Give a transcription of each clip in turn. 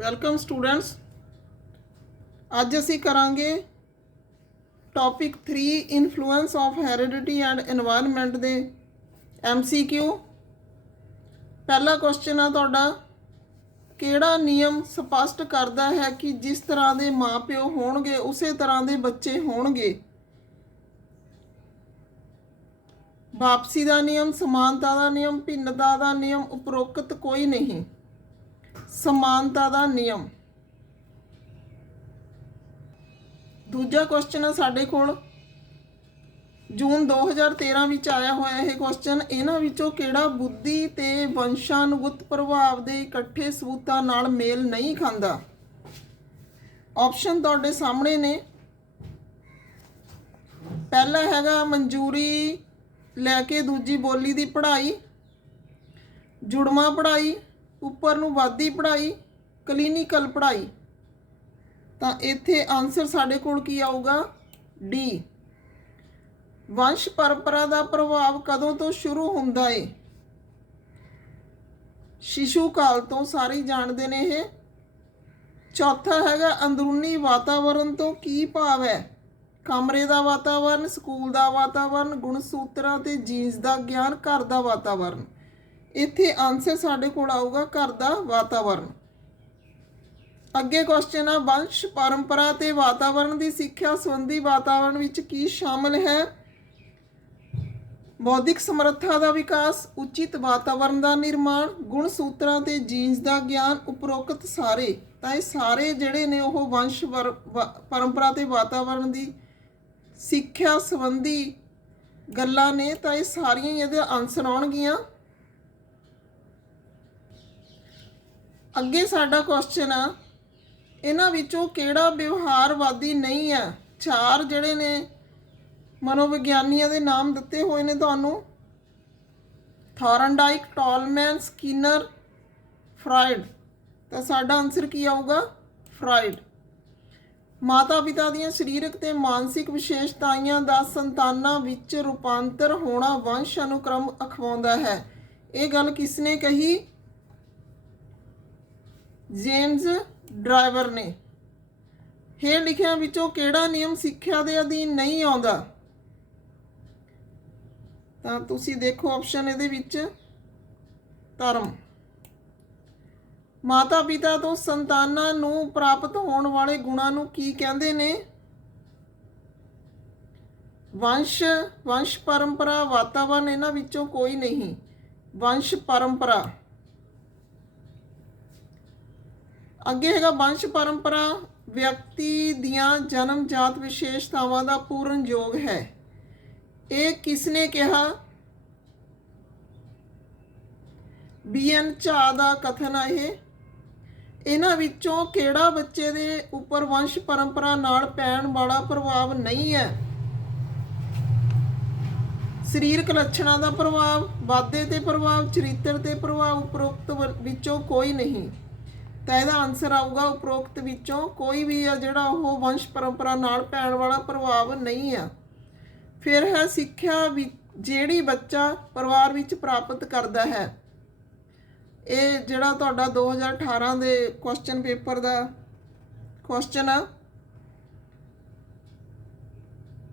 Welcome students. ਅੱਜ ਅਸੀਂ ਕਰਾਂਗੇ topic 3 influence of heredity and environment ਦੇ MCQ। ਪਹਿਲਾ ਕੁਐਸਚਨ ਆ ਤੁਹਾਡਾ, ਕਿਹੜਾ ਨਿਯਮ ਸਪਸ਼ਟ ਕਰਦਾ ਹੈ ਕਿ ਜਿਸ ਤਰ੍ਹਾਂ ਦੇ ਮਾਪਿਓ ਹੋਣਗੇ ਉਸੇ ਤਰ੍ਹਾਂ ਦੇ ਬੱਚੇ ਹੋਣਗੇ? ਵਾਪਸੀ ਦਾ ਨਿਯਮ, ਸਮਾਨਤਾ ਦਾ ਨਿਯਮ, ਭਿੰਨਤਾ ਦਾ ਨਿਯਮ, ਉਪਰੋਕਤ ਕੋਈ ਨਹੀਂ। ਸਮਾਨਤਾ ਦਾ ਨਿਯਮ। ਦੂਜਾ ਕੁਐਸਚਨ ਆ ਸਾਡੇ ਕੋਲ, ਜੂਨ 2013 ਵਿੱਚ ਆਇਆ ਹੋਇਆ ਇਹ ਕੁਐਸਚਨ। ਇਹਨਾਂ ਵਿੱਚੋਂ ਕਿਹੜਾ ਬੁੱਧੀ ਤੇ ਵੰਸ਼ਾਨੁਗਤ ਪ੍ਰਭਾਵ ਦੇ ਇਕੱਠੇ ਸਬੂਤਾਂ ਨਾਲ ਮੇਲ ਨਹੀਂ ਖਾਂਦਾ? ਆਪਸ਼ਨ ਤੁਹਾਡੇ ਸਾਹਮਣੇ ਨੇ। ਪਹਿਲਾ ਹੈਗਾ ਮਨਜ਼ੂਰੀ ਲੈ ਕੇ ਦੂਜੀ ਬੋਲੀ ਦੀ ਪੜ੍ਹਾਈ, ਜੁੜਵਾ ਪੜ੍ਹਾਈ, ਉੱਪਰ ਨੂੰ ਵੱਧਦੀ ਪੜ੍ਹਾਈ, ਕਲੀਨਿਕਲ ਪੜ੍ਹਾਈ। ਤਾਂ ਇੱਥੇ ਆਨਸਰ ਸਾਡੇ ਕੋਲ ਕੀ ਆਊਗਾ? ਡੀ। ਵੰਸ਼ ਪਰੰਪਰਾ ਦਾ ਪ੍ਰਭਾਵ ਕਦੋਂ ਤੋਂ ਸ਼ੁਰੂ ਹੁੰਦਾ ਏ? ਸ਼ਿਸ਼ੂ ਕਾਲ ਤੋਂ, ਸਾਰੇ ਜਾਣਦੇ ਨੇ ਇਹ। ਚੌਥਾ ਹੈਗਾ ਅੰਦਰੂਨੀ ਵਾਤਾਵਰਣ ਤੋਂ ਕੀ ਭਾਵ ਹੈ? ਕਮਰੇ ਦਾ ਵਾਤਾਵਰਣ, ਸਕੂਲ ਦਾ ਵਾਤਾਵਰਣ, ਗੁਣਸੂਤਰਾਂ ਤੇ ਜੀਨਸ ਦਾ ਗਿਆਨ, ਘਰ ਦਾ ਵਾਤਾਵਰਣ। ਇੱਥੇ ਆਨਸਰ ਸਾਡੇ ਕੋਲ ਆਊਗਾ ਘਰ ਦਾ ਵਾਤਾਵਰਣ। ਅੱਗੇ ਕੁਐਸਚਨ ਆ, ਵੰਸ਼ ਪਰੰਪਰਾ ਤੇ ਵਾਤਾਵਰਣ ਦੀ ਸਿੱਖਿਆ ਸੰਬੰਧੀ ਵਾਤਾਵਰਣ ਵਿੱਚ ਕੀ ਸ਼ਾਮਲ ਹੈ? ਬੌਧਿਕ ਸਮਰੱਥਾ ਦਾ ਵਿਕਾਸ, ਉਚਿਤ ਵਾਤਾਵਰਣ ਦਾ ਨਿਰਮਾਣ, ਗੁਣਸੂਤਰਾਂ ਤੇ ਜੀਨਸ ਦਾ ਗਿਆਨ, ਉਪਰੋਕਤ ਸਾਰੇ। ਤਾਂ ਇਹ ਸਾਰੇ ਜਿਹੜੇ ਨੇ ਉਹ ਵੰਸ਼ ਪਰੰਪਰਾ ਤੇ ਵਾਤਾਵਰਣ ਦੀ ਸਿੱਖਿਆ ਸੰਬੰਧੀ ਗੱਲਾਂ ਨੇ। ਤਾਂ ਇਹ ਸਾਰੀਆਂ ਇਹਦੇ ਆਨਸਰ ਆਉਣਗੀਆਂ। ਅੱਗੇ ਸਾਡਾ ਕੁਐਸਚਨ ਆ, ਇਹਨਾਂ ਵਿੱਚੋਂ ਕਿਹੜਾ ਵਿਵਹਾਰਵਾਦੀ ਨਹੀਂ ਹੈ? ਚਾਰ ਜਿਹੜੇ ਨੇ ਮਨੋਵਿਗਿਆਨੀਆਂ ਦੇ ਨਾਮ ਦਿੱਤੇ ਹੋਏ ਨੇ ਤੁਹਾਨੂੰ, ਥੌਰਨਡਾਈਕ, ਟਾਲਮੈਨ, ਸਕਿਨਰ, ਫਰਾਇਡ। ਤਾਂ ਸਾਡਾ ਆਨਸਰ ਕੀ ਆਊਗਾ? ਫਰਾਇਡ। ਮਾਤਾ ਪਿਤਾ ਦੀਆਂ ਸਰੀਰਕ ਤੇ ਮਾਨਸਿਕ ਵਿਸ਼ੇਸ਼ਤਾਵਾਂ ਦਾ ਸੰਤਾਨਾਂ ਵਿੱਚ ਰੂਪਾਂਤਰ ਹੋਣਾ ਵੰਸ਼ ਅਨੁਕ੍ਰਮ ਅਖਵਾਉਂਦਾ ਹੈ। ਇਹ ਗੱਲ ਕਿਸ ਨੇ ਕਹੀ? ਜੇਮਸ ਡਰਾਈਵਰ ਨੇ। ਹੇਠ ਲਿਖਿਆਂ ਵਿੱਚੋਂ ਕਿਹੜਾ ਨਿਯਮ ਸਿੱਖਿਆ ਦੇ ਅਧੀਨ ਨਹੀਂ ਆਉਂਦਾ? ਤਾਂ ਤੁਸੀਂ ਦੇਖੋ ਆਪਸ਼ਨ ਇਹਦੇ ਵਿੱਚ, ਧਰਮ। ਮਾਤਾ ਪਿਤਾ ਤੋਂ ਸੰਤਾਨਾਂ ਨੂੰ ਪ੍ਰਾਪਤ ਹੋਣ ਵਾਲੇ ਗੁਣਾਂ ਨੂੰ ਕੀ ਕਹਿੰਦੇ ਨੇ? ਵੰਸ਼, ਵੰਸ਼ ਪਰੰਪਰਾ, ਵਾਤਾਵਰਣ। ਇਹਨਾਂ ਵਿੱਚੋਂ ਕੋਈ ਨਹੀਂ। ਵੰਸ਼ ਪਰੰਪਰਾ। ਅੱਗੇ ਹੈਗਾ, ਵੰਸ਼ ਪਰੰਪਰਾ ਵਿਅਕਤੀ ਦੀਆਂ ਜਨਮਜਾਤ ਵਿਸ਼ੇਸ਼ਤਾਵਾਂ ਦਾ ਪੂਰਨ ਯੋਗ ਹੈ। ਇਹ ਕਿਸ ਨੇ ਕਿਹਾ? BN ਝਾ ਦਾ ਕਥਨ ਆ ਇਹ। ਇਹਨਾਂ ਵਿੱਚੋਂ ਕਿਹੜਾ ਬੱਚੇ ਦੇ ਉੱਪਰ ਵੰਸ਼ ਪਰੰਪਰਾ ਨਾਲ ਪੈਣ ਵਾਲਾ ਪ੍ਰਭਾਵ ਨਹੀਂ ਹੈ? ਸਰੀਰਕ ਲੱਛਣਾਂ ਦਾ ਪ੍ਰਭਾਵ, ਵਾਧੇ ਤੇ ਪ੍ਰਭਾਵ, ਚਰਿੱਤਰ ਤੇ ਪ੍ਰਭਾਵ, ਉਪਰੋਕਤ ਵਿੱਚੋਂ ਕੋਈ ਨਹੀਂ। ਤਾਂ ਇਹਦਾ ਆਨਸਰ ਆਊਗਾ ਉਪਰੋਕਤ ਵਿੱਚੋਂ ਕੋਈ ਵੀ ਆ ਜਿਹੜਾ ਉਹ ਵੰਸ਼ ਪਰੰਪਰਾ ਨਾਲ ਪੈਣ ਵਾਲਾ ਪ੍ਰਭਾਵ ਨਹੀਂ ਆ। ਫਿਰ ਹੈ ਸਿੱਖਿਆ ਜਿਹੜੀ ਬੱਚਾ ਪਰਿਵਾਰ ਵਿੱਚ ਪ੍ਰਾਪਤ ਕਰਦਾ ਹੈ। ਇਹ ਜਿਹੜਾ ਤੁਹਾਡਾ 2018 ਦੇ ਕੁਐਸਚਨ ਪੇਪਰ ਦਾ ਕੁਐਸਚਨ ਆ,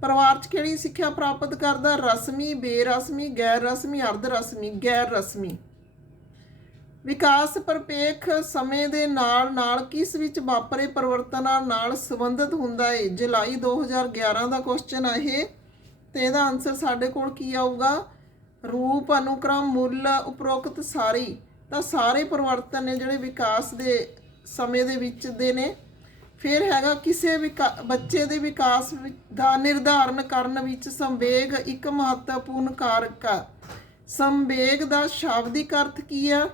ਪਰਿਵਾਰ 'ਚ ਕਿਹੜੀ ਸਿੱਖਿਆ ਪ੍ਰਾਪਤ ਕਰਦਾ? ਰਸਮੀ, ਬੇਰਸਮੀ, ਗੈਰ ਰਸਮੀ, ਅਰਧ ਰਸਮੀ। ਗੈਰ ਰਸਮੀ। ਵਿਕਾਸ ਪ੍ਰਪੇਖ ਸਮੇਂ ਦੇ ਨਾਲ ਨਾਲ ਕਿਸ ਵਿੱਚ ਵਾਪਰੇ ਪਰਿਵਰਤਨਾਂ ਨਾਲ ਸੰਬੰਧਿਤ ਹੁੰਦਾ ਹੈ? ਜੁਲਾਈ 2011 ਦਾ ਕੁਐਸਚਨ ਆ ਇਹ। ਤੇ ਇਹਦਾ ਆਨਸਰ ਸਾਡੇ ਕੋਲ ਕੀ ਆਊਗਾ? ਰੂਪ, ਅਨੁਕ੍ਰਮ, ਮੁੱਲ, ਉਪਰੋਕਤ ਸਾਰੀ। ਤਾਂ ਸਾਰੇ ਪਰਿਵਰਤਨ ਨੇ ਜਿਹੜੇ ਵਿਕਾਸ ਦੇ ਸਮੇਂ ਦੇ ਵਿੱਚ ਦੇ ਨੇ। ਫਿਰ ਹੈਗਾ, ਕਿਸੇ ਬੱਚੇ ਦੇ ਵਿਕਾਸ ਦਾ ਨਿਰਧਾਰਨ ਕਰਨ ਵਿੱਚ ਸੰਵੇਗ ਇੱਕ ਮਹੱਤਵਪੂਰਨ ਕਾਰਕ ਆ। ਸੰਵੇਗ ਦਾ ਸ਼ਾਬਦਿਕ ਅਰਥ ਕੀ ਆ?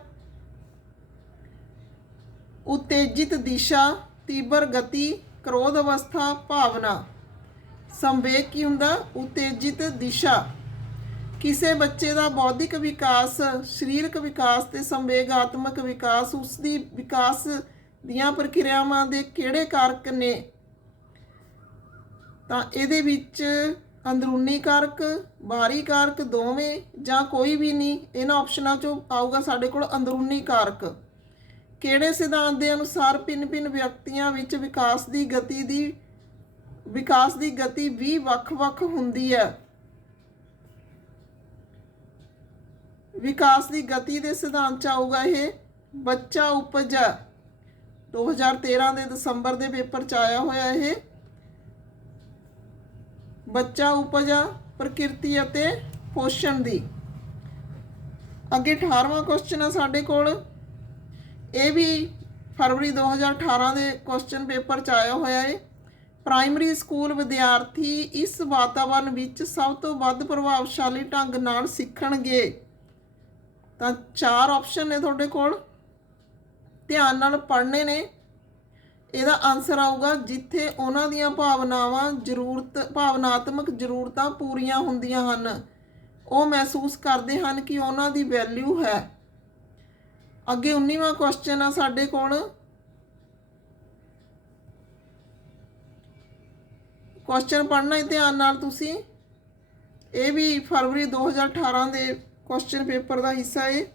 ਉਤੇਜਿਤ ਦਿਸ਼ਾ, ਤੀਬਰ ਗਤੀ, ਕ੍ਰੋਧ ਅਵਸਥਾ, ਭਾਵਨਾ। ਸੰਵੇਗ ਕੀ ਹੁੰਦਾ? ਉਤੇਜਿਤ ਦਿਸ਼ਾ। ਕਿਸੇ ਬੱਚੇ ਦਾ ਬੌਧਿਕ ਵਿਕਾਸ, ਸਰੀਰਕ ਵਿਕਾਸ ਤੇ ਸੰਵੇਗਾਤਮਕ ਵਿਕਾਸ, ਉਸ ਦੀ ਵਿਕਾਸ ਦੀਆਂ ਪ੍ਰਕਿਰਿਆਵਾਂ ਦੇ ਕਿਹੜੇ ਕਾਰਕ ਨੇ? ਤਾਂ ਇਹਦੇ ਵਿੱਚ ਅੰਦਰੂਨੀ ਕਾਰਕ, ਬਾਹਰੀ ਕਾਰਕ, ਦੋਵੇਂ ਜਾਂ ਕੋਈ ਵੀ ਨਹੀਂ। ਇਹਨਾਂ ਆਪਸ਼ਨਾਂ 'ਚੋਂ ਆਊਗਾ ਸਾਡੇ ਕੋਲ ਅੰਦਰੂਨੀ ਕਾਰਕ। ਕਿਹੜੇ ਸਿਧਾਂਤ ਦੇ ਅਨੁਸਾਰ ਭਿੰਨ-ਭਿੰਨ ਵਿਅਕਤੀਆਂ ਵਿੱਚ ਵਿਕਾਸ ਦੀ ਗਤੀ ਵੀ ਵੱਖ-ਵੱਖ ਹੁੰਦੀ ਹੈ। ਵਿਕਾਸ ਦੀ ਗਤੀ ਦੇ ਸਿਧਾਂਤ 'ਚ ਆਊਗਾ ਇਹ ਬੱਚਾ ਉਪਜ 2013 ਦੇ ਦਸੰਬਰ ਦੇ ਪੇਪਰ 'ਚ ਆਇਆ ਹੋਇਆ ਇਹ ਬੱਚਾ ਉਪਜ ਪ੍ਰਕਿਰਤੀ ਅਤੇ ਪੋਸ਼ਣ ਦੀ। ਅੱਗੇ 18ਵਾਂ ਕੁਐਸਚਨ ਆ ਸਾਡੇ ਕੋਲ, ਇਹ ਵੀ ਫਰਵਰੀ 2018 ਦੇ ਕੁਐਸਚਨ ਪੇਪਰ 'ਚ ਆਇਆ ਹੋਇਆ ਹੈ। ਪ੍ਰਾਇਮਰੀ ਸਕੂਲ ਵਿਦਿਆਰਥੀ ਇਸ ਵਾਤਾਵਰਨ ਵਿੱਚ ਸਭ ਤੋਂ ਵੱਧ ਪ੍ਰਭਾਵਸ਼ਾਲੀ ਢੰਗ ਨਾਲ ਸਿੱਖਣਗੇ। ਤਾਂ 4 ਆਪਸ਼ਨ ਨੇ ਤੁਹਾਡੇ ਕੋਲ, ਧਿਆਨ ਨਾਲ ਪੜ੍ਹਨੇ ਨੇ। ਇਹਦਾ ਆਨਸਰ ਆਊਗਾ ਜਿੱਥੇ ਉਹਨਾਂ ਦੀਆਂ ਭਾਵਨਾਤਮਕ ਜ਼ਰੂਰਤਾਂ ਪੂਰੀਆਂ ਹੁੰਦੀਆਂ ਹਨ, ਉਹ ਮਹਿਸੂਸ ਕਰਦੇ ਹਨ ਕਿ ਉਹਨਾਂ ਦੀ ਵੈਲਿਊ ਹੈ। ਅੱਗੇ 19ਵਾਂ ਕੁਐਸਚਨ ਆ ਸਾਡੇ ਕੋਲ, ਕੁਐਸਚਨ ਪੜ੍ਹਨਾ ਹੈ ਧਿਆਨ ਨਾਲ ਤੁਸੀਂ। ਇਹ ਵੀ ਫਰਵਰੀ 2018 ਦੇ ਕੁਐਸਚਨ ਪੇਪਰ ਦਾ ਹਿੱਸਾ ਹੈ।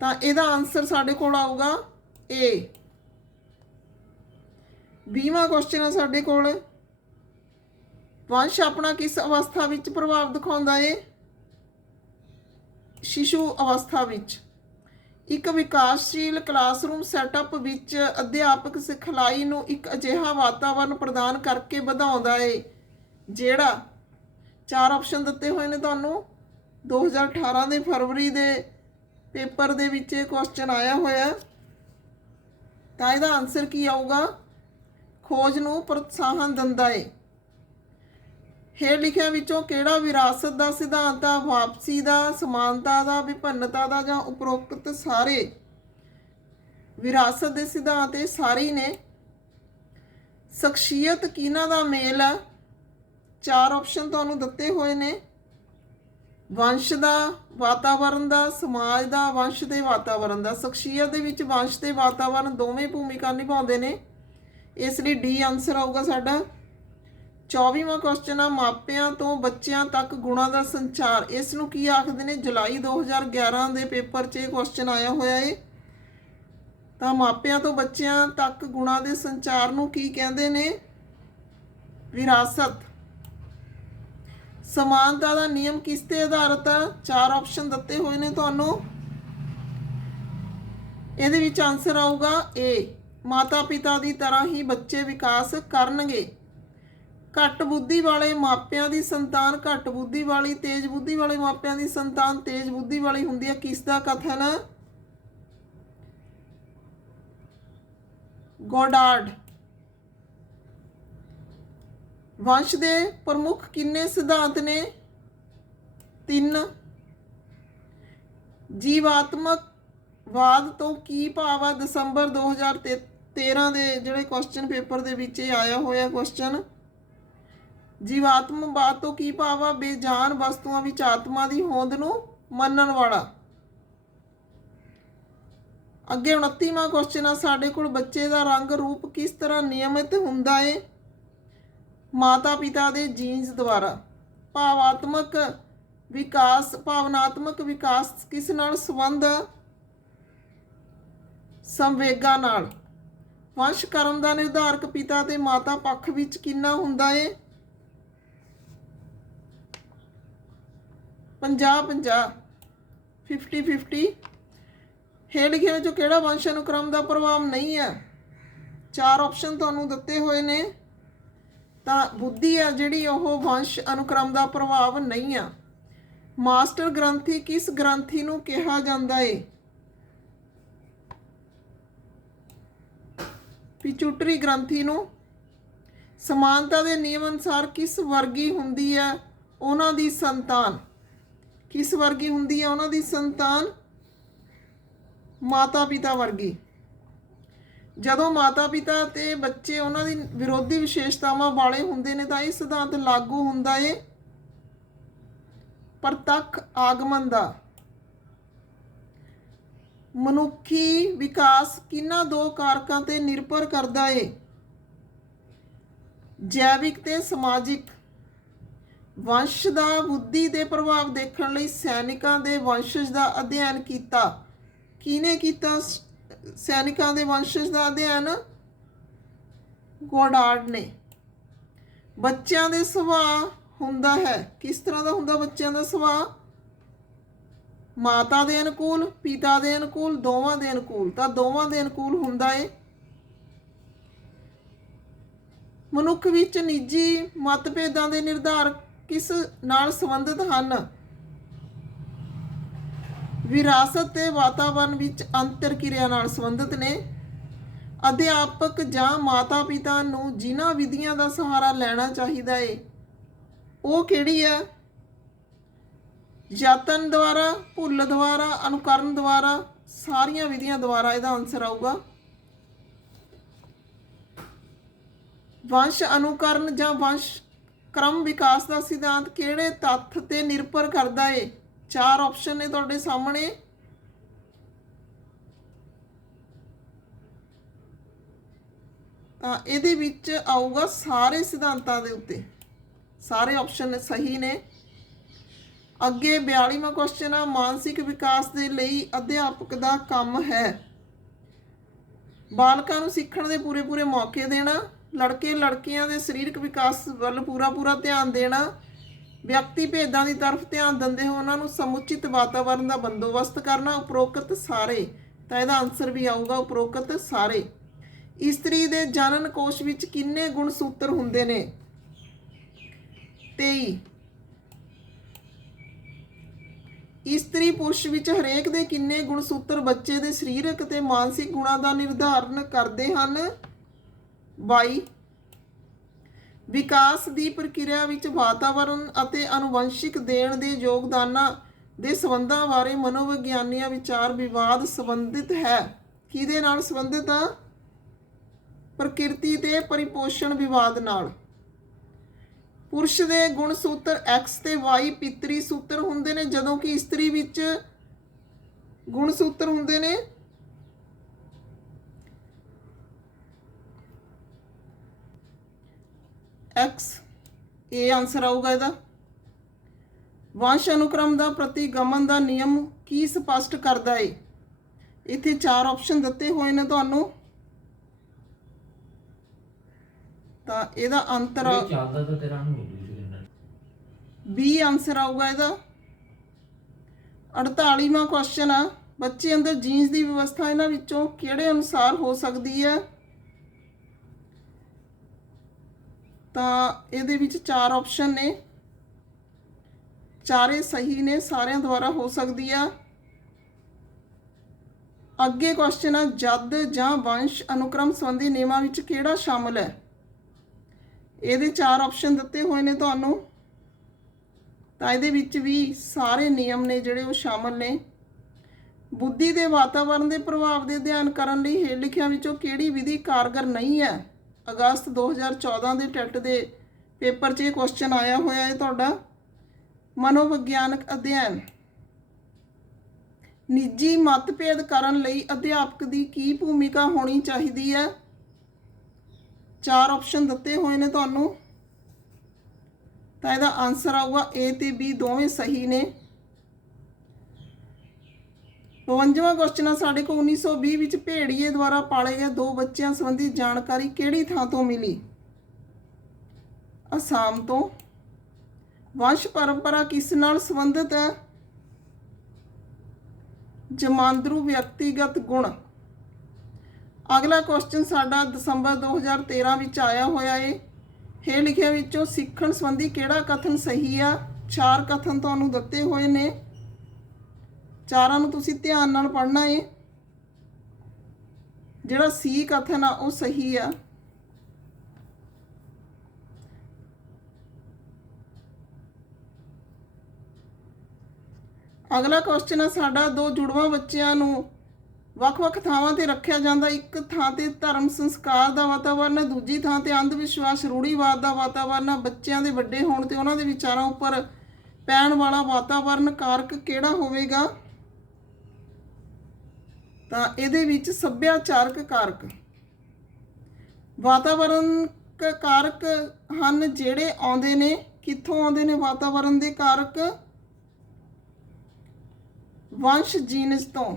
ਤਾਂ ਇਹਦਾ ਆਨਸਰ ਸਾਡੇ ਕੋਲ ਆਊਗਾ A। 20ਵਾਂ ਕੁਐਸਚਨ ਆ ਸਾਡੇ ਕੋਲ, ਵੰਸ਼ ਆਪਣਾ ਕਿਸ ਅਵਸਥਾ ਵਿੱਚ ਪ੍ਰਭਾਵ ਦਿਖਾਉਂਦਾ ਹੈ? ਸ਼ਿਸ਼ੂ ਅਵਸਥਾ ਵਿੱਚ। ਇੱਕ ਵਿਕਾਸਸ਼ੀਲ ਕਲਾਸਰੂਮ ਸੈਟਅਪ ਵਿੱਚ ਅਧਿਆਪਕ ਸਿਖਲਾਈ ਨੂੰ ਇੱਕ ਅਜਿਹਾ ਵਾਤਾਵਰਨ ਪ੍ਰਦਾਨ ਕਰਕੇ ਵਧਾਉਂਦਾ ਹੈ ਜਿਹੜਾ 4 ਆਪਸ਼ਨ ਦਿੱਤੇ ਹੋਏ ਨੇ ਤੁਹਾਨੂੰ। 2018 ਦੇ ਫਰਵਰੀ ਦੇ ਪੇਪਰ ਦੇ ਵਿੱਚ ਇਹ ਕੁਐਸਚਨ ਆਇਆ ਹੋਇਆ। ਤਾਂ ਇਹਦਾ ਆਨਸਰ ਕੀ ਆਊਗਾ? ਖੋਜ ਨੂੰ ਪ੍ਰੋਤਸਾਹਨ ਦਿੰਦਾ ਹੈ। ਹੇਠ ਲਿਖਿਆਂ ਵਿੱਚੋਂ ਕਿਹੜਾ ਵਿਰਾਸਤ ਦਾ ਸਿਧਾਂਤ ਆ? ਵਾਪਸੀ ਦਾ, ਸਮਾਨਤਾ ਦਾ, ਵਿਭਿੰਨਤਾ ਦਾ ਜਾਂ ਉਪਰੋਕਤ ਸਾਰੇ? ਵਿਰਾਸਤ ਦੇ ਸਿਧਾਂਤ ਇਹ ਸਾਰੇ ਹੀ ਨੇ। ਸ਼ਖਸੀਅਤ ਕਿਹਨਾਂ ਦਾ ਮੇਲ ਆ? 4 ਆਪਸ਼ਨ ਤੁਹਾਨੂੰ ਦਿੱਤੇ ਹੋਏ ਨੇ, ਵੰਸ਼ ਦਾ, ਵਾਤਾਵਰਨ ਦਾ, ਸਮਾਜ ਦਾ, ਵੰਸ਼ ਤੇ ਵਾਤਾਵਰਨ ਦਾ। ਸ਼ਖਸੀਅਤ ਦੇ ਵਿੱਚ ਵੰਸ਼ ਤੇ ਵਾਤਾਵਰਨ ਦੋਵੇਂ ਭੂਮਿਕਾ ਨਿਭਾਉਂਦੇ ਨੇ, ਇਸ ਲਈ ਡੀ ਆਨਸਰ ਆਊਗਾ ਸਾਡਾ। 24ਵਾਂ ਕੁਐਸਚਨ ਆ, ਮਾਪਿਆਂ ਤੋਂ ਬੱਚਿਆਂ ਤੱਕ ਗੁਣਾਂ ਦਾ ਸੰਚਾਰ, ਇਸ ਨੂੰ ਕੀ ਆਖਦੇ ਨੇ? ਜੁਲਾਈ 2011 ਦੇ ਪੇਪਰ 'ਚ ਇਹ ਕੁਐਸਚਨ ਆਇਆ ਹੋਇਆ ਹੈ। ਤਾਂ ਮਾਪਿਆਂ ਤੋਂ ਬੱਚਿਆਂ ਤੱਕ ਗੁਣਾਂ ਦੇ ਸੰਚਾਰ ਨੂੰ ਕੀ ਕਹਿੰਦੇ ਨੇ? ਵਿਰਾਸਤ। ਸਮਾਨਤਾ ਦਾ ਨਿਯਮ ਕਿਸ ਤੇ ਆਧਾਰਿਤ ਆ? 4 ਆਪਸ਼ਨ ਦਿੱਤੇ ਹੋਏ ਨੇ ਤੁਹਾਨੂੰ, ਇਹਦੇ ਵਿੱਚ ਆਨਸਰ ਆਊਗਾ A। ਮਾਤਾ ਪਿਤਾ ਦੀ ਤਰ੍ਹਾਂ ਹੀ ਬੱਚੇ ਵਿਕਾਸ ਕਰਨਗੇ। ਘੱਟ ਬੁੱਧੀ ਵਾਲੇ ਮਾਪਿਆਂ ਦੀ ਸੰਤਾਨ ਘੱਟ ਬੁੱਧੀ ਵਾਲੀ, ਤੇਜ਼ ਬੁੱਧੀ ਵਾਲੇ ਮਾਪਿਆਂ ਦੀ ਸੰਤਾਨ ਤੇਜ਼ ਬੁੱਧੀ ਵਾਲੀ ਹੁੰਦੀ ਹੈ। ਕਿਸ ਦਾ ਕਥਨ? ਗੋਡਾਰਡ। ਵੰਸ਼ ਦੇ ਪ੍ਰਮੁੱਖ ਕਿੰਨੇ ਸਿਧਾਂਤ ਨੇ? 3। ਜੀਵਾਤਮਕਵਾਦ ਤੋਂ ਕੀ ਭਾਵ ਆ? ਦਸੰਬਰ 2013 ਦੇ ਜਿਹੜੇ ਕੁਐਸਚਨ ਪੇਪਰ ਦੇ ਵਿੱਚ ਇਹ ਆਇਆ ਹੋਇਆ ਕੁਐਸਚਨ। ਜੀਵਾਤਮਕਵਾਦ ਤੋਂ ਕੀ ਭਾਵ ਆ? ਬੇਜਾਨ ਵਸਤੂਆਂ ਵਿੱਚ ਆਤਮਾ ਦੀ ਹੋਂਦ ਨੂੰ ਮੰਨਣ ਵਾਲਾ। ਅੱਗੇ 29ਵਾਂ ਕੁਐਸਚਨ ਆ ਸਾਡੇ ਕੋਲ, ਬੱਚੇ ਦਾ ਰੰਗ ਰੂਪ ਕਿਸ ਤਰ੍ਹਾਂ ਨਿਯਮਿਤ ਹੁੰਦਾ ਹੈ? ਮਾਤਾ ਪਿਤਾ ਦੇ ਜੀਨਸ ਦੁਆਰਾ। ਭਾਵਨਾਤਮਕ ਵਿਕਾਸ ਕਿਸ ਨਾਲ ਸੰਬੰਧ? ਸੰਵੇਗਾਂ ਨਾਲ। ਵੰਸ਼ ਕਰਮ ਦਾ ਨਿਰਧਾਰਕ ਪਿਤਾ ਤੇ ਮਾਤਾ ਪੱਖ ਵਿੱਚ ਕਿੰਨਾ ਹੁੰਦਾ ਹੈ? 50-50, 50-50। ਹੇਠ ਲਿਖੇ ਵਿੱਚੋਂ ਕਿਹੜਾ ਵੰਸ਼ ਅਨੁਕ੍ਰਮ ਦਾ ਪ੍ਰਭਾਵ ਨਹੀਂ ਹੈ? 4 ਆਪਸ਼ਨ ਤੁਹਾਨੂੰ ਦਿੱਤੇ ਹੋਏ ਨੇ। ਤਾਂ ਬੁੱਧੀ ਆ ਜਿਹੜੀ, ਉਹ ਵੰਸ਼ ਅਨੁਕ੍ਰਮ ਦਾ ਪ੍ਰਭਾਵ ਨਹੀਂ ਆ। ਮਾਸਟਰ ਗ੍ਰੰਥੀ ਕਿਸ ਗ੍ਰੰਥੀ ਨੂੰ ਕਿਹਾ ਜਾਂਦਾ ਹੈ? ਪਿਚੂਟਰੀ ਗ੍ਰੰਥੀ ਨੂੰ। ਸਮਾਨਤਾ ਦੇ ਨਿਯਮ ਅਨੁਸਾਰ ਕਿਸ ਵਰਗੀ ਹੁੰਦੀ ਹੈ ਉਹਨਾਂ ਦੀ ਸੰਤਾਨ? ਕਿਸ ਵਰਗੀ ਹੁੰਦੀ ਹੈ ਉਹਨਾਂ ਦੀ ਸੰਤਾਨ? ਮਾਤਾ ਪਿਤਾ ਵਰਗੀ। ਜਦੋਂ ਮਾਤਾ ਪਿਤਾ ਤੇ ਬੱਚੇ ਉਹਨਾਂ ਦੀ ਵਿਰੋਧੀ ਵਿਸ਼ੇਸ਼ਤਾਵਾਂ ਵਾਲੇ ਹੁੰਦੇ ਨੇ ਤਾਂ ਇਹ ਸਿਧਾਂਤ ਲਾਗੂ ਹੁੰਦਾ ਹੈ ਪ੍ਰਤੱਖ ਆਗਮਨ ਦਾ। ਮਨੁੱਖੀ ਵਿਕਾਸ ਕਿਹਨਾਂ 2 ਕਾਰਕਾਂ ਤੇ ਨਿਰਭਰ ਕਰਦਾ ਹੈ? ਜੈਵਿਕ ਤੇ ਸਮਾਜਿਕ। ਵੰਸ਼ ਦਾ ਬੁੱਧੀ ਦੇ ਪ੍ਰਭਾਵ ਦੇਖਣ ਲਈ ਸੈਨਿਕਾਂ ਦੇ ਵੰਸ਼ਜ ਦਾ ਅਧਿਐਨ ਕੀਤਾ। ਕਿਹਨੇ ਕੀਤਾ ਸੈਨਿਕਾਂ ਦੇ ਵੰਸ਼ਜ ਦਾ ਅਧਿਐਨ? ਗੋਡਾਰਡ ਨੇ। ਬੱਚਿਆਂ ਦੇ ਸੁਭਾਅ ਹੁੰਦਾ ਹੈ, ਕਿਸ ਤਰ੍ਹਾਂ ਦਾ ਹੁੰਦਾ ਬੱਚਿਆਂ ਦਾ ਸੁਭਾਅ? ਮਾਤਾ ਦੇ ਅਨੁਕੂਲ, ਪਿਤਾ ਦੇ ਅਨੁਕੂਲ, ਦੋਵਾਂ ਦੇ ਅਨੁਕੂਲ। ਤਾਂ ਦੋਵਾਂ ਦੇ ਅਨੁਕੂਲ ਹੁੰਦਾ ਏ। ਮਨੁੱਖ ਵਿੱਚ ਨਿੱਜੀ ਮਤਭੇਦਾਂ ਦੇ ਨਿਰਧਾਰਕ ਕਿਸ ਨਾਲ ਸੰਬੰਧਿਤ ਹਨ? ਵਿਰਾਸਤ ਤੇ ਵਾਤਾਵਰਣ ਵਿੱਚ ਅੰਤਰ ਕਿਰਿਆ ਨਾਲ ਸੰਬੰਧਿਤ ਨੇ। ਅਧਿਆਪਕ ਜਾਂ ਮਾਤਾ ਪਿਤਾ ਨੂੰ ਜਿਨ੍ਹਾਂ ਵਿਧੀਆਂ ਦਾ ਸਹਾਰਾ ਲੈਣਾ ਚਾਹੀਦਾ ਏ ਉਹ ਕਿਹੜੀ ਹੈ? ਯਤਨ ਦੁਆਰਾ, ਭੁੱਲ ਦੁਆਰਾ, ਅਨੁਕਰਨ ਦੁਆਰਾ, ਸਾਰੀਆਂ ਵਿਧੀਆਂ ਦੁਆਰਾ ਇਹਦਾ ਆਨਸਰ ਆਊਗਾ। ਵੰਸ਼ ਅਨੁਕਰਨ ਜਾਂ ਵੰਸ਼ ਕ੍ਰਮ ਵਿਕਾਸ ਦਾ ਸਿਧਾਂਤ ਕਿਹੜੇ ਤੱਥ ਤੇ ਨਿਰਭਰ ਕਰਦਾ ਏ? 4 ਆਪਸ਼ਨ ਨੇ ਤੁਹਾਡੇ ਸਾਹਮਣੇ। ਤਾਂ ਇਹਦੇ ਵਿੱਚ ਆਊਗਾ ਸਾਰੇ ਸਿਧਾਂਤਾਂ ਦੇ ਉੱਤੇ। ਸਾਰੇ ਆਪਸ਼ਨ ਸਹੀ ਨੇ। ਅੱਗੇ 42ਵਾਂ ਕੁਐਸਚਨ ਆ, ਮਾਨਸਿਕ ਵਿਕਾਸ ਦੇ ਲਈ ਅਧਿਆਪਕ ਦਾ ਕੰਮ ਹੈ ਬਾਲਕਾਂ ਨੂੰ ਸਿੱਖਣ ਦੇ ਪੂਰੇ ਮੌਕੇ ਦੇਣਾ, ਲੜਕੇ ਲੜਕੀਆਂ ਦੇ ਸਰੀਰਕ ਵਿਕਾਸ ਵੱਲ ਪੂਰਾ ਧਿਆਨ ਦੇਣਾ, ਵਿਅਕਤੀ ਭੇਦਾਂ ਦੀ ਤਰਫ ਧਿਆਨ ਦਿੰਦੇ ਹੋਏ ਉਹਨਾਂ ਨੂੰ ਸਮੁਚਿਤ ਵਾਤਾਵਰਣ ਦਾ ਬੰਦੋਬਸਤ ਕਰਨਾ। ਉਪਰੋਕਤ ਸਾਰੇ। ਤਾਂ ਇਹਦਾ ਆਨਸਰ ਵੀ ਆਊਗਾ ਉਪਰੋਕਤ ਸਾਰੇ। ਇਸਤਰੀ ਦੇ ਜਨਨ ਕੋਸ਼ ਵਿੱਚ ਕਿੰਨੇ ਗੁਣ ਸੂਤਰ ਹੁੰਦੇ ਨੇ? 23। ਇਸਤਰੀ ਪੁਰਸ਼ ਵਿੱਚ ਹਰੇਕ ਦੇ ਕਿੰਨੇ ਗੁਣ ਸੂਤਰ ਬੱਚੇ ਦੇ ਸਰੀਰਕ ਤੇ ਮਾਨਸਿਕ ਗੁਣਾਂ ਦਾ ਨਿਰਧਾਰਨ ਕਰਦੇ ਹਨ? 22। ਵਿਕਾਸ ਦੀ ਪ੍ਰਕਿਰਿਆ ਵਿੱਚ ਵਾਤਾਵਰਣ ਅਤੇ ਅਨੁਵੰਸ਼ਿਕ ਦੇਣ ਦੇ ਯੋਗਦਾਨਾਂ ਦੇ ਸੰਬੰਧਾਂ ਬਾਰੇ ਮਨੋਵਿਗਿਆਨੀਆਂ ਵਿਚਾਰ ਵਿਵਾਦ ਸੰਬੰਧਿਤ ਹੈ। ਕਿਹਦੇ ਨਾਲ ਸੰਬੰਧਿਤ ਆ? ਪ੍ਰਕਿਰਤੀ ਤੇ ਪਰਿਪੋਸ਼ਣ ਵਿਵਾਦ ਨਾਲ। ਪੁਰਸ਼ ਦੇ ਗੁਣ ਸੂਤਰ X ਤੇ Y ਪਿਤਰੀ ਸੂਤਰ ਹੁੰਦੇ ਨੇ, ਜਦੋਂ ਕਿ ਇਸਤਰੀ ਵਿੱਚ ਗੁਣ ਸੂਤਰ ਹੁੰਦੇ ਨੇ X। ਇਹ ਆਨਸਰ ਆਊਗਾ ਇਹਦਾ। ਵੰਸ਼ ਅਨੁਕ੍ਰਮ ਦਾ ਪ੍ਰਤੀਗਮਨ ਦਾ ਨਿਯਮ ਕੀ ਸਪਸ਼ਟ ਕਰਦਾ ਏ? ਇੱਥੇ 4 ਆਪਸ਼ਨ ਦਿੱਤੇ ਹੋਏ ਨੇ ਤੁਹਾਨੂੰ। ਤਾਂ ਇਹਦਾ ਅੰਤਰ B ਆਨਸਰ ਆਊਗਾ ਇਹਦਾ। 48ਵਾਂ ਕੁਐਸਚਨ ਆ, ਬੱਚੇ ਅੰਦਰ ਜੀਨਸ ਦੀ ਵਿਵਸਥਾ ਇਹਨਾਂ ਵਿੱਚੋਂ ਕਿਹੜੇ ਅਨੁਸਾਰ ਹੋ ਸਕਦੀ ਹੈ? ਤਾਂ ਇਹਦੇ ਵਿੱਚ 4 ਆਪਸ਼ਨ ਨੇ, ਚਾਰੇ ਸਹੀ ਨੇ, ਸਾਰਿਆਂ ਦੁਆਰਾ ਹੋ ਸਕਦੀ ਆ। ਅੱਗੇ ਕੁਐਸਚਨ ਆ, ਜਦ ਜਾਂ ਵੰਸ਼ ਅਨੁਕ੍ਰਮ ਸੰਬੰਧੀ ਨਿਯਮਾਂ ਵਿੱਚ ਕਿਹੜਾ ਸ਼ਾਮਲ ਹੈ? ਇਹਦੇ 4 ਆਪਸ਼ਨ ਦਿੱਤੇ ਹੋਏ ਨੇ ਤੁਹਾਨੂੰ। ਤਾਂ ਇਹਦੇ ਵਿੱਚ ਵੀ ਸਾਰੇ ਨਿਯਮ ਨੇ ਜਿਹੜੇ ਉਹ ਸ਼ਾਮਲ ਨੇ। ਬੁੱਧੀ ਦੇ ਵਾਤਾਵਰਣ ਦੇ ਪ੍ਰਭਾਵ ਦੇ ਅਧਿਐਨ ਕਰਨ ਲਈ ਹੇਠ ਲਿਖਿਆਂ ਵਿੱਚੋਂ ਕਿਹੜੀ ਵਿਧੀ ਕਾਰਗਰ ਨਹੀਂ ਹੈ? ਅਗਸਤ 2014 ਦੇ ਟੈਟ ਦੇ ਪੇਪਰ 'ਚ ਇਹ ਕੁਐਸਚਨ ਆਇਆ ਹੋਇਆ ਹੈ ਤੁਹਾਡਾ। ਮਨੋਵਿਗਿਆਨਕ ਅਧਿਐਨ। ਨਿੱਜੀ ਮਤਭੇਦ ਕਰਨ ਲਈ ਅਧਿਆਪਕ ਦੀ ਕੀ ਭੂਮਿਕਾ ਹੋਣੀ ਚਾਹੀਦੀ ਹੈ? 4 ਆਪਸ਼ਨ ਦਿੱਤੇ ਹੋਏ ਨੇ ਤੁਹਾਨੂੰ। ਤਾਂ ਇਹਦਾ ਆਨਸਰ ਆਊਗਾ A ਤੇ B ਦੋਵੇਂ ਸਹੀ ਨੇ। 52ਵਾਂ ਕੁਐਸਚਨ ਆ ਸਾਡੇ ਕੋਲ, 1920 ਵਿੱਚ ਭੇੜੀਏ ਦੁਆਰਾ ਪਾਲੇ ਗਏ 2 ਬੱਚਿਆਂ ਸੰਬੰਧੀ ਜਾਣਕਾਰੀ ਕਿਹੜੀ ਥਾਂ ਤੋਂ ਮਿਲੀ? ਅਸਾਮ ਤੋਂ। ਵੰਸ਼ ਪਰੰਪਰਾ ਕਿਸ ਨਾਲ ਸੰਬੰਧਿਤ ਹੈ? ਜਮਾਂਦਰੂ ਵਿਅਕਤੀਗਤ ਗੁਣ। ਅਗਲਾ ਕੁਐਸਚਨ ਸਾਡਾ ਦਸੰਬਰ 2013 ਵਿੱਚ ਆਇਆ ਹੋਇਆ ਹੈ। ਹੇਠ ਲਿਖਿਆਂ ਵਿੱਚੋਂ ਸਿੱਖਣ ਸੰਬੰਧੀ ਕਿਹੜਾ ਕਥਨ ਸਹੀ ਆ? 4 ਕਥਨ ਤੁਹਾਨੂੰ ਦਿੱਤੇ ਹੋਏ ਨੇ, ਚਾਰਾਂ ਨੂੰ ਤੁਸੀਂ ਧਿਆਨ ਨਾਲ ਪੜ੍ਹਨਾ ਹੈ। ਜਿਹੜਾ C ਕਥਨ ਆ ਉਹ ਸਹੀ ਆ। ਅਗਲਾ ਕੁਐਸਚਨ ਆ ਸਾਡਾ, 2 ਜੁੜਵਾਂ ਬੱਚਿਆਂ ਨੂੰ ਵੱਖ-ਵੱਖ ਥਾਵਾਂ ਤੇ ਰੱਖਿਆ ਜਾਂਦਾ। ਇੱਕ ਥਾਂ ਤੇ ਧਰਮ ਸੰਸਕਾਰ ਦਾ ਵਾਤਾਵਰਨ ਹੈ, ਦੂਜੀ ਥਾਂ ਤੇ ਅੰਧ ਵਿਸ਼ਵਾਸ ਰੂੜੀਵਾਦ ਦਾ ਵਾਤਾਵਰਨ ਹੈ। ਬੱਚਿਆਂ ਦੇ ਵੱਡੇ ਹੋਣ ਤੇ ਉਹਨਾਂ ਦੇ ਵਿਚਾਰਾਂ ਉੱਪਰ ਪੈਣ ਵਾਲਾ ਵਾਤਾਵਰਨ ਕਾਰਕ ਕਿਹੜਾ ਹੋਵੇਗਾ? ਤਾਂ ਇਹਦੇ ਵਿੱਚ ਸੱਭਿਆਚਾਰਕ ਕਾਰਕ। ਵਾਤਾਵਰਨ ਕਾਰਕ ਹਨ ਜਿਹੜੇ ਆਉਂਦੇ ਨੇ, ਕਿੱਥੋਂ ਆਉਂਦੇ ਨੇ ਵਾਤਾਵਰਨ ਦੇ ਕਾਰਕ? ਵੰਸ਼ ਜੀਨਸ ਤੋਂ।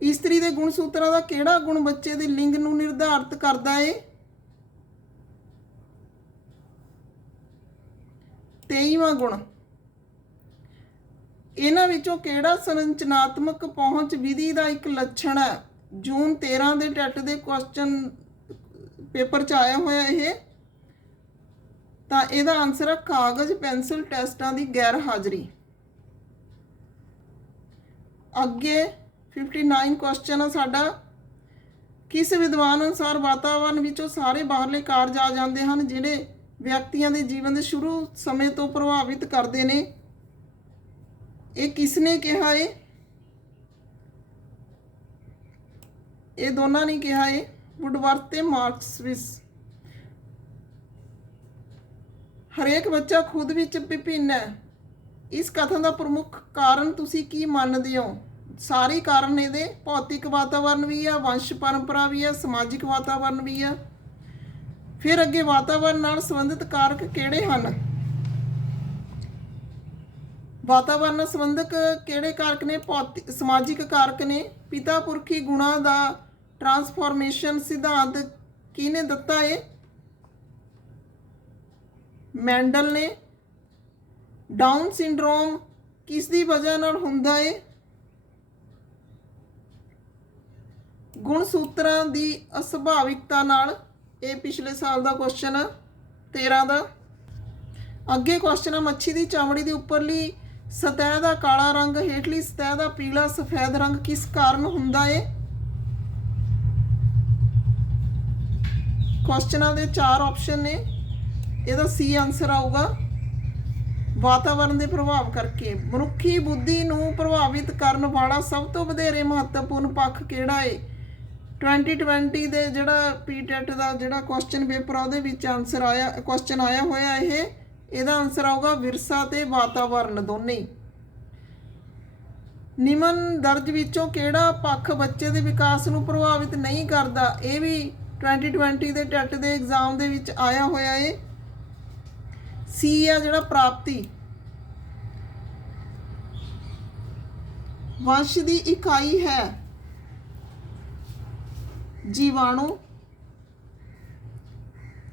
ਇਸਤਰੀ ਦੇ ਗੁਣ ਸੂਤਰਾਂ ਦਾ ਕਿਹੜਾ ਗੁਣ ਬੱਚੇ ਦੇ ਲਿੰਗ ਨੂੰ ਨਿਰਧਾਰਤ ਕਰਦਾ ਹੈ? 23ਵਾਂ ਗੁਣ। ਇਹਨਾਂ ਵਿੱਚੋਂ ਕਿਹੜਾ ਸੰਰਚਨਾਤਮਕ ਪਹੁੰਚ ਵਿਧੀ ਦਾ ਇੱਕ ਲੱਛਣ ਹੈ? ਜੂਨ 13 ਦੇ ਟੈਟ ਦੇ ਕੁਐਸਚਨ ਪੇਪਰ 'ਚ ਆਇਆ ਹੋਇਆ ਇਹ। ਤਾਂ ਇਹਦਾ ਆਨਸਰ ਹੈ ਕਾਗਜ਼ ਪੈਨਸਿਲ ਟੈਸਟਾਂ ਦੀ ਗੈਰ ਹਾਜ਼ਰੀ। ਅੱਗੇ 59 ਕੁਐਸਚਨ ਆ ਸਾਡਾ। ਕਿਸ ਵਿਦਵਾਨ ਅਨੁਸਾਰ ਵਾਤਾਵਰਣ ਵਿੱਚੋਂ ਸਾਰੇ ਬਾਹਰਲੇ ਕਾਰਜ ਆ ਜਾਂਦੇ ਹਨ ਜਿਹੜੇ ਵਿਅਕਤੀਆਂ ਦੇ ਜੀਵਨ ਦੇ ਸ਼ੁਰੂ ਸਮੇਂ ਤੋਂ ਪ੍ਰਭਾਵਿਤ ਕਰਦੇ ਨੇ? ਇਹ ਕਿਸ ਨੇ ਕਿਹਾ ਏ? ਇਹ ਦੋਨਾਂ ਨੇ ਕਿਹਾ ਏ, ਵੁਡਵਰਥ ਤੇ ਮਾਰਕਸਵਿਸ। ਹਰੇਕ ਬੱਚਾ ਖੁਦ ਵਿੱਚ ਵਿਭਿੰਨ ਹੈ, ਇਸ ਕਥਨ ਦਾ ਪ੍ਰਮੁੱਖ ਕਾਰਨ ਤੁਸੀਂ ਕੀ ਮੰਨਦੇ ਹੋ? ਸਾਰੇ ਕਾਰਨ ਇਹਦੇ ਭੌਤਿਕ ਵਾਤਾਵਰਣ ਵੀ ਆ, ਵੰਸ਼ ਪਰੰਪਰਾ ਵੀ ਆ, ਸਮਾਜਿਕ ਵਾਤਾਵਰਣ ਵੀ ਆ। ਫਿਰ ਅੱਗੇ ਵਾਤਾਵਰਣ ਨਾਲ ਸੰਬੰਧਿਤ ਕਾਰਕ ਕਿਹੜੇ ਹਨ? ਵਾਤਾਵਰਣ ਨਾਲ ਸੰਬੰਧਕ ਕਿਹੜੇ ਕਾਰਕ ਨੇ? ਸਮਾਜਿਕ ਕਾਰਕ ਨੇ। ਪਿਤਾ ਪੁਰਖੀ ਗੁਣਾਂ ਦਾ ਟਰਾਂਸਫਾਰਮੇਸ਼ਨ ਸਿਧਾਂਤ ਕਿਹਨੇ ਦਿੱਤਾ ਹੈ? ਮੈਂਡਲ ਨੇ। ਡਾਊਨ ਸਿੰਡਰੋਮ ਕਿਸ ਦੀ ਵਜ੍ਹਾ ਨਾਲ ਹੁੰਦਾ ਹੈ? ਗੁਣ ਸੂਤਰਾਂ ਦੀ ਅਸੁਭਾਵਿਕਤਾ ਨਾਲ। ਇਹ ਪਿਛਲੇ ਸਾਲ ਦਾ ਕੁਐਸਚਨ ਆ 13 ਦਾ। ਅੱਗੇ ਕੁਐਸਚਨ ਆ ਮੱਛੀ ਦੀ ਚਮੜੀ ਦੀ ਉੱਪਰਲੀ ਸਤਹ ਦਾ ਕਾਲਾ ਰੰਗ, ਹੇਠਲੀ ਸਤਹ ਦਾ ਪੀਲਾ ਸਫੈਦ ਰੰਗ ਕਿਸ ਕਾਰਨ ਹੁੰਦਾ ਹੈ? ਕੁਐਸਚਨਾਂ ਦੇ 4 ਆਪਸ਼ਨ ਨੇ, ਇਹਦਾ ਸੀ ਆਨਸਰ ਆਊਗਾ। ਵਾਤਾਵਰਣ ਦੇ ਪ੍ਰਭਾਵ ਕਰਕੇ। ਮਨੁੱਖੀ ਬੁੱਧੀ ਨੂੰ ਪ੍ਰਭਾਵਿਤ ਕਰਨ ਵਾਲਾ ਸਭ ਤੋਂ ਵਧੇਰੇ ਮਹੱਤਵਪੂਰਨ ਪੱਖ ਕਿਹੜਾ ਹੈ? 2020 ਦੇ ਜਿਹੜਾ ਪੀਟੈਟ ਦਾ ਜਿਹੜਾ ਕੁਐਸਚਨ ਪੇਪਰ ਆ ਉਹਦੇ ਵਿੱਚ ਆਨਸਰ ਆਇਆ, ਕੁਐਸਚਨ ਆਇਆ ਹੋਇਆ ਇਹ। ਇਹਦਾ ਆਨਸਰ ਆਊਗਾ ਵਿਰਸਾ ਤੇ ਵਾਤਾਵਰਣ ਦੋਨੇ ਹੀ। ਨਿਮਨ ਦਰਜ ਵਿੱਚੋਂ ਕਿਹੜਾ ਪੱਖ ਬੱਚੇ ਦੇ ਵਿਕਾਸ ਨੂੰ ਪ੍ਰਭਾਵਿਤ ਨਹੀਂ ਕਰਦਾ? ਇਹ ਵੀ 2020 ਦੇ ਟੈਟ ਦੇ ਐਗਜ਼ਾਮ ਦੇ ਵਿੱਚ ਆਇਆ ਹੋਇਆ ਹੈ। ਸੀ ਆ ਜਿਹੜਾ ਪ੍ਰਾਪਤੀ। ਵੰਸ਼ ਦੀ ਇਕਾਈ ਹੈ ਜੀਵਾਣੂ।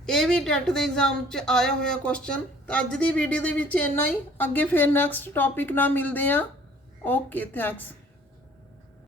ਇਹ ਵੀ ਟੈਟ ਦੇ ਐਗਜ਼ਾਮ 'ਚ ਆਇਆ ਹੋਇਆ ਕੁਐਸਚਨ। ਤਾਂ ਅੱਜ ਦੀ ਵੀਡੀਓ ਦੇ ਵਿੱਚ ਇੰਨਾ ਹੀ। ਅੱਗੇ ਫਿਰ ਨੈਕਸਟ ਟੌਪਿਕ ਨਾਲ ਮਿਲਦੇ ਹਾਂ। Okay, thanks.